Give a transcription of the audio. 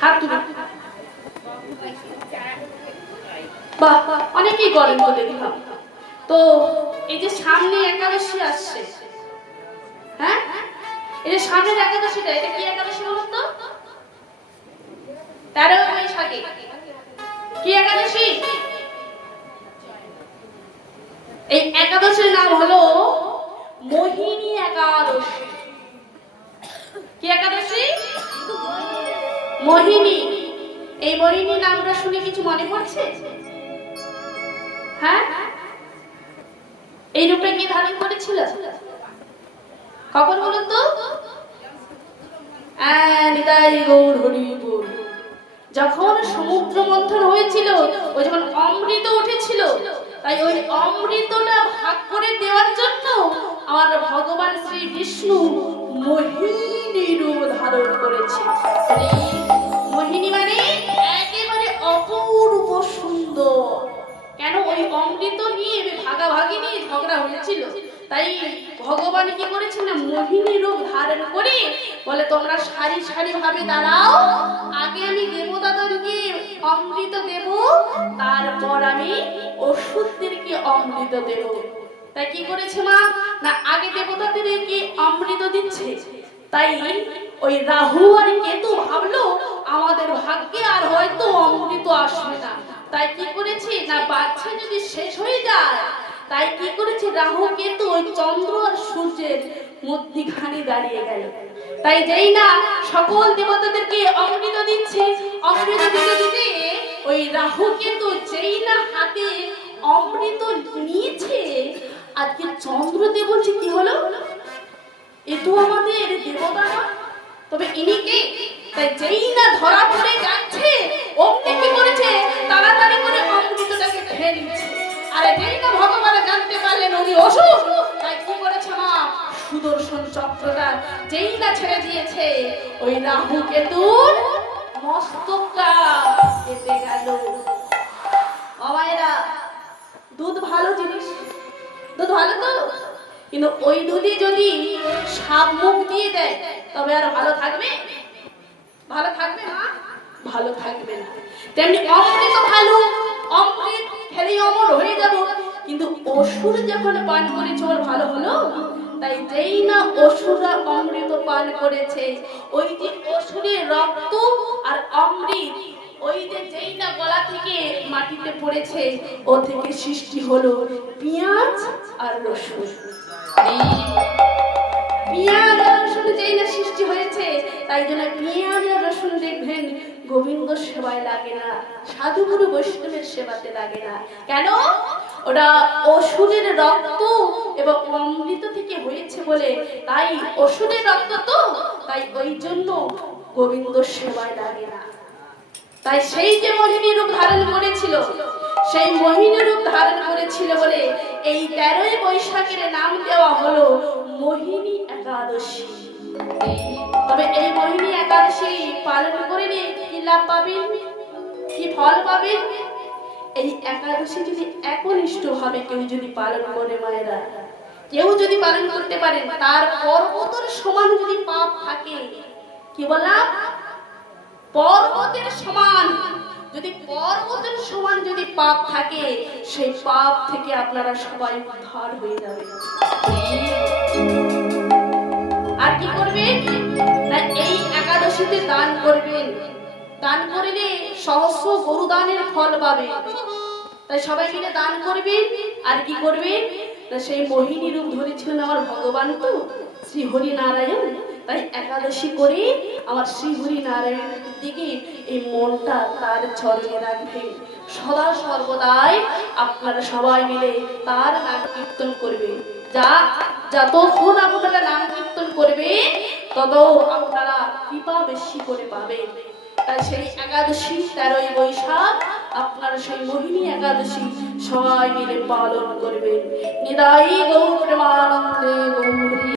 হাত তুলে বাহ, অনেকেই করেন তো দেখলাম। তো এই যে সামনে একাদশী আসছে, হ্যাঁ, এই যে সামনের একাদশীটা, এটা কি একাদশী বলুন তো? 13 বৈশাখে কি একাদশী? এই একাদশীর নাম হলো মোহিনী একাদশী। কি একাদশী? মোহিনী। এই মোহিনী নামটা শুনে কিছু মনে পড়ছে? হ্যাঁ, এই রূপে কি ধারণ করেছিল? কখন বলুন তো? নিতাই গৌর হরি বল। যখন সমুদ্র মন্থন হয়েছিল, ওই যখন অমৃত উঠেছিল, তাই ওই অমৃতটা ভাগ করে দেওয়ার জন্য আমার ভগবান শ্রী বিষ্ণু মোহিনী রূপ ধারণ করেছে। মোহিনী মানে একেবারে অপূর্ব সুন্দর। কেন? ওই অমৃত নিয়ে ভাগাভাগি নিয়ে ঝগড়া হয়েছিল, তাই ভগবান কি করেছেন না, মোহিনী রূপ ধারণ করে বলে তোমরা সারি সারি ভাবে দাঁড়াও, আগে আমি দেবতাদেরকে অমৃত দেব, তারপর আমি অসুরদেরকে অমৃত দেব। তাই কি করেছে মা না, আগে দেবতাদেরকে অমৃত দিচ্ছে। তাই ওই রাহু আর কেতু ভাবলো আমাদের ভাগ্যে আর হয়তো অমৃত আসবে না, তাই কি করেছে না, বাচ্চা যদি শেষ হয়ে যায়, তাই কি করেছে রাহু কেতু ওই চন্দ্র আর সূর্যের মধ্যখানে দাঁড়িয়ে গেল। তাই যেই না সকল দেবতাদেরকে অমৃত দিচ্ছে, অমৃত দিতে দিতে ওই রাহু কেতু যেই না হাতে অমৃত নিয়েছে, আজকে চন্দ্রদেব বলছে কি হলো, এ তো আমাদের দেবতা না, তবে ইনি কে? তাই যেই না ধরা পড়ে যাচ্ছে, অমনি কি করেছে, তাড়াতাড়ি করে অমৃতটাকে খেয়ে নিচ্ছে। আরে যেই না ভগবান জানতে পারলেন উনি অসুর, তাই কি করেছে মা, সুদর্শন চক্রটা যেই না ছেড়ে দিয়েছে, ওই রাহু কেতুর মস্তকটা কেটে গেল। বাবায়েরা, দুধ ভালো জিনিস, দুধ ভালো তো, কিন্তু ওই দুধে যদি সাপ মুখ দিয়ে দেয় তবে আর ভালো থাকবে? ভালো থাকবে না, ভালো থাকবে না। তেমনি অমৃত ভালো, অমৃত খেলে অমর হয়ে যাব, কিন্তু অসুর যখন পান করেছে ওর ভালো হলো? তাই যেই না অসুররা অমৃত পান করেছে, ওই যে অসুরের রক্ত আর অমৃত ওই যে যেই না গলা থেকে মাটিতে পড়েছে, ও থেকে সৃষ্টি হলো পেঁয়াজ আর রসুন। পেঁয়াজ আর রসুন যেই না সৃষ্টি হয়েছে, তাই জন্য পেঁয়াজ আর রসুন দেখবেন গোবিন্দ সেবায় লাগে না, সাধুগুরু বৈষ্ণবের সেবাতে লাগে না। কেন? ওটা অসুরের রক্ত এবং অমৃত থেকে হয়েছে বলে, তাই অসুরের রক্ত তো, তাই ওই জন্য গোবিন্দ সেবায় লাগে না। তাই সেই যে মোহিনী রূপ ধারণ করেছিল, সেই মোহিনী রূপ ধারণ করেছিল বলে এই 13 বৈশাখের নাম দেওয়া হলো মোহিনী একাদশী। তবে এই মোহিনী একাদশী পালন করে কি লাভ পাবেন, কি ফল পাবেন? এই একাদশী যদি একনিষ্ঠ ভাবে কেউ যদি পালন করে, মায়েরা, কেউ যদি পালন করতে পারে, তার পর্বতের সমান যদি পাপ থাকে, কি বললাম, পর্বতের সমান, যদি পর্বতের সমান যদি পাপ থাকে, সেই পাপ থেকে আপনারা সবাই উদ্ধার হয়ে যাবে। আর কি করবেন না, এই একাদশীতে দান করবেন, দান করলে সহস্র গরু দানের ফল পাবে। তাই সবাই মিলে দান করবেন। আর কি করবেন না, সেই মোহিনী রূপ ধরেছিলেন আমার ভগবান তো শ্রী হরি নারায়ণ, তাই একাদশী করে আমার শ্রী হরি নারায়ণের দিকে এই মনটা তার চরণে রাখবেন। সদা সর্বদাই আপনারা সবাই মিলে তার নাম কীর্তন করবেন। যতক্ষণ আপনারা নাম কীর্তন করবে, তত আপনারা কৃপা বেশি করে পাবেন। তাই সেই একাদশী 13 বৈশাখ আপনারা সেই মোহিনী একাদশী সবাই মিলে পালন করবেন। নিতাই গৌর প্রেমানন্দে গৌর।